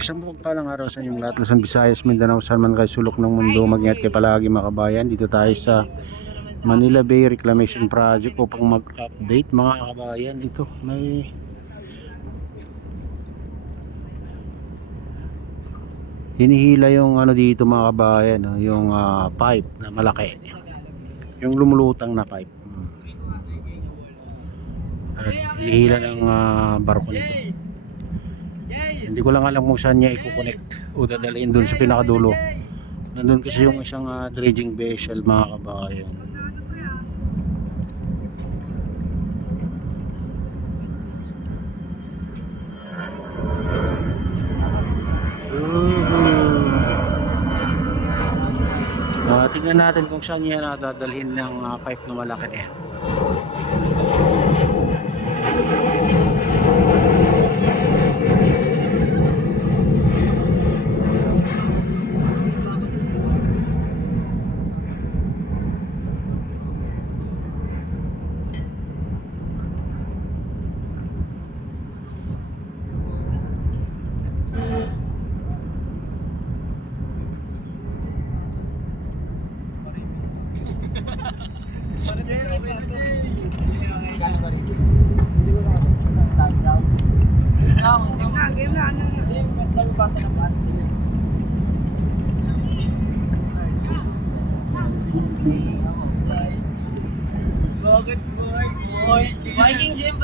Isang palang araw sa inyong lahat, Luzon, Visayas, Mindanao, saan man kayo sulok ng mundo. Mag-ingat kayo palagi mga kabayan. Dito tayo sa Manila Bay Reclamation Project upang mag-update mga kabayan. Ito may hinihila yung ano dito mga kabayan, yung pipe na malaki, yung lumulutang na pipe. Hinihila ng barko nito. Hindi ko lang alam kung saan niya i-connect o dadalhin doon sa pinakadulo. Nandun kasi yung isang dredging vessel mga kabayan. Tingnan natin kung saan niya nadadalhin ng pipe na malaki na yan.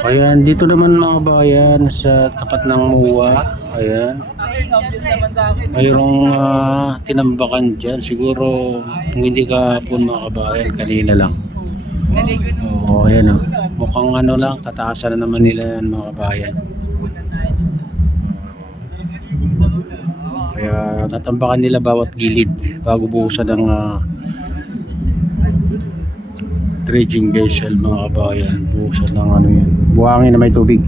Ayan, dito naman mga bayan sa tapat ng MUA. Ayan, mayroong tinambakan dyan. Siguro kung hindi kahapon mga kabayan, kanina lang. Oo, ayan o. Mukhang ano lang, tataasan na naman nila yan mga kabayan. Kaya tatambakan nila bawat gilid bago buhusan ng dredging vessel mga kabayan. Buhusan ng ano yan, buhangin na may tubig.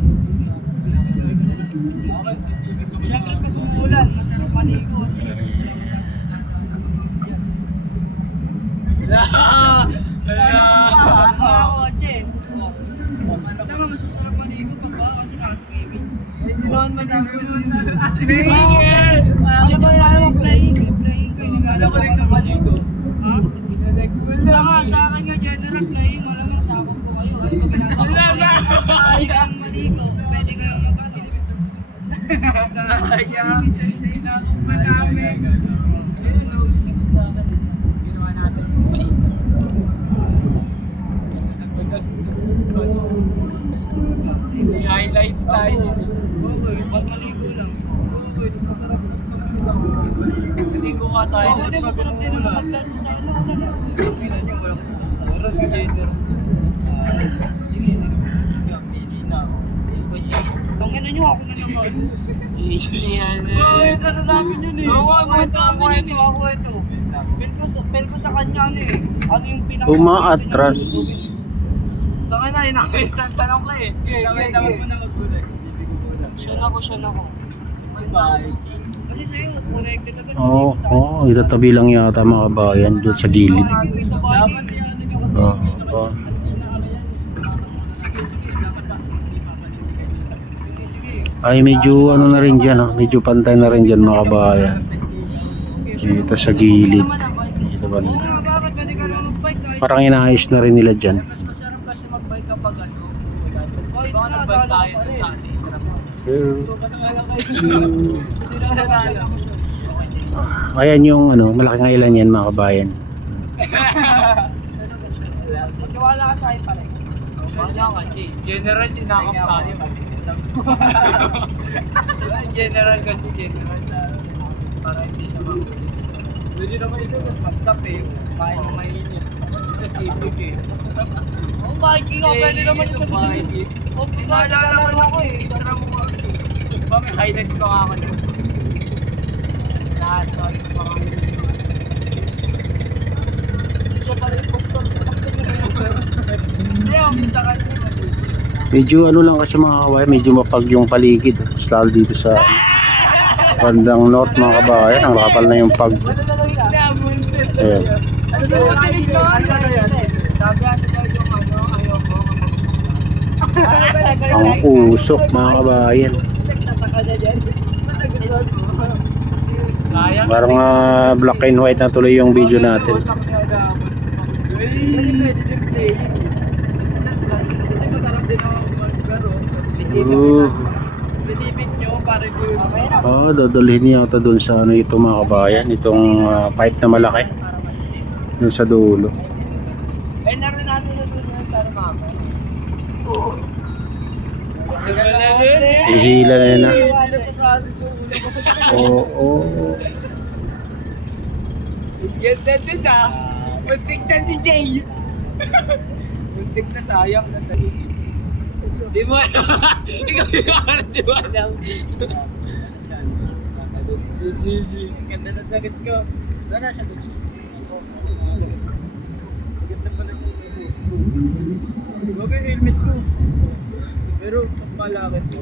Siyempre pag umulan, masarap maligo. Tama, mas masarap maligo pag ba kasi naka-swimming. Hindi naman maligo. Ano ba yung alam mo? Playing kayo. Nag-alala ko na maligo. Ha? Tama, sa akin nga general playing. Malamang sakot ko kayo. Ano ba ginagawa ko? Pwede kayong maligo. Pwede kayong mag-alala. Sayang. Sinabi pa sa amin. Ayun, naulisip sa akin. Ginawa natin sa kasi nagbagas may highlights tayo dito. Pag maligo lang. Maligo ka tayo. Hindi masarap din ang mag-vlog sa ano. Pangina nyo ako na naman. Ano namin yun eh. Ako ito. Pel ko sa kanya ano eh. Ano yung pinaka... Umaatras. Saka na, inakaisan tanong ko eh. Tawag mo na magulay. Siya na ko. Kasi sa'yo, connected agad. Oo, itatabi lang yata mga kabayan doon sa gilid. Ay medyo ano na rin dyan, medyo pantay na rin dyan mga kabayan. Dito sa gilid. Dito ba nila? Parang inaayos na rin nila dyan. Mas masarap kasi mag-bike kapag ano. Baka nag-bike tayo sa atin. Ayan yung ano, malaking island yan mga kabayan. Magkawala ka sa akin pala. Wala ka, General sinakap tayo. General kasi general. Para hindi siya mag... Pwede naman isa mag-tap eh. Kain ng mainit. Specific eh. Oh, Mikey nga. Pwede naman isa Mikey. Naalala naman ako eh. Tara mo kasi. Diba may highlights pa nga ako dyan. Sorry pa nga. Siya pala yung postor. Hindi ako isa kanya. Medyo ano lang kasi mga kabayan, medyo mapag yung paligid. Lalo dito sa bandang north mga kabayan, ang kapal na yung pag. Ayan. Ano ba yan? Sabi ate daw yung ano, ayaw ko. Ang usok mga kabayan. Sayang. Parang black and white na tuloy yung video natin. Specific nyo, pare ko. Oh, dodolhin niya ata doon sa ano ito mga kabayan, itong pipe na malaki. Doon sa dulo. Eh, naroon natin na doon yung sana mama. Ihila na yun. Oo. Oh, Ganda din ah. Muntik na si Jay. Muntik na sayang na tayo. Di mo alam. Ikaw yung ano, di mo alam. Si. Ganda ng sakit ko. Doon nasa doon siya. Ganda pa ng okay, helmet ko. Pero mas malakit ko.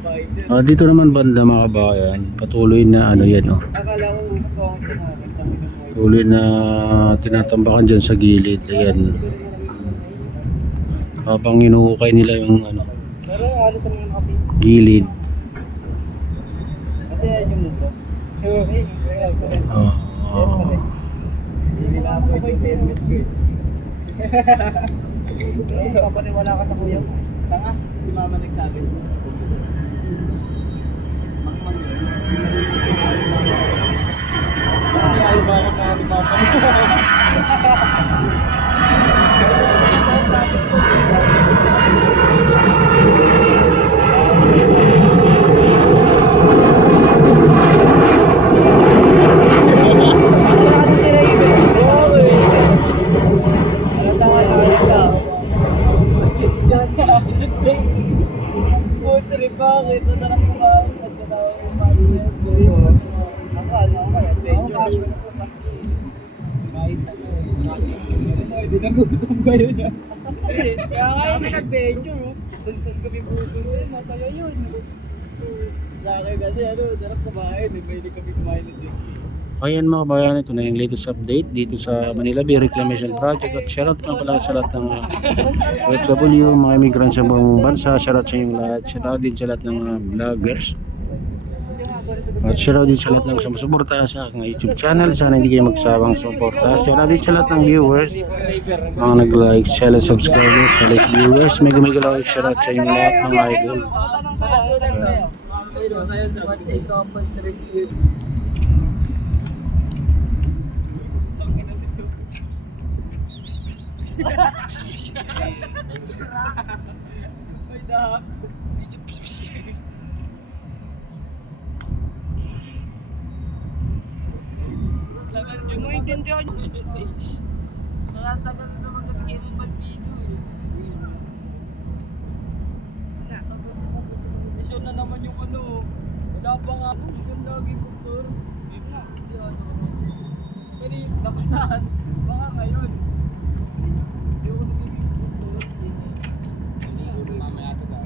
Spider. Dito naman banda mga kabayan, patuloy na ano yan oh. Akala ko ito ang pinakita. Patuloy na tinatambakan dyan sa gilid. Ayan. Habang inuukay nila yung ano, Pero halos sa mga kapit. gilid. Kasi yan yung mukha. Oh. Hindi na ako yung helmet ko eh. Papaniwala ka sa kuya mo. Tanga, si mama nagsabi. Mangmang yun. Hindi ayaw ba ako na ni mama? Putri, bakit? Natarap ko ba? Pagkatawa ko pa niya. Ako kaya adventure. Ako casual ko kasi. Kahit ano, sasakit. Hindi nagugutom kayo niya. Kaya nga yung adventure. Sun-sun kami puso yun. Masaya yun. Sa akin kasi ano, sarap kumain. May kami kumain ng drink. Ayan mga kabayan, ito na yung latest update dito sa Manila Bay Reclamation Project. At shoutout nga pala sa lahat ng OFW, mga immigrants sa buong bansa. Shoutout sa inyong lahat. Shoutout din sa lahat ng mga vloggers. At shoutout din sa lahat ng sumusuporta sa aking YouTube channel. Sana hindi kayo magsawang suporta. Shoutout din sa lahat ng viewers, mga nag-like, share, subscribers, sa like viewers. May gumigalaw shoutout sa inyong lahat mga idol. May dahap. Kaya tagal sa magat kayo ng bandido eh. Posisyon na naman yung ano. Wala pa nga posisyon lagi, pastor. Pero nakusahan. Baka ngayon. Hindi ako nagiging pastor. Mamaya ito ba?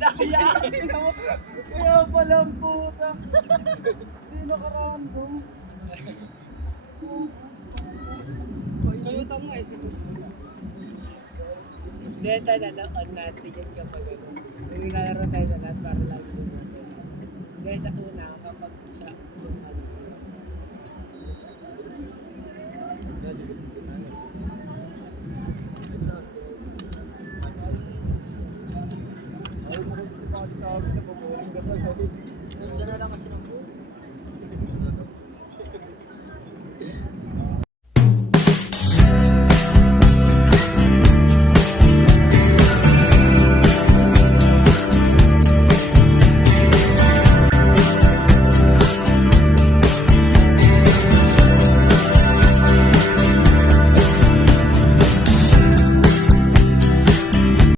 Daya! Kaya pala ang puta! Hindi nakarandom. Kayo tama eh. Hindi tayo on natin yung kapag ano. May nilalaro tayo sa lahat para lang natin. Guys, sa una, kapag siya yung ano. Diyan na lang kasi ng buo.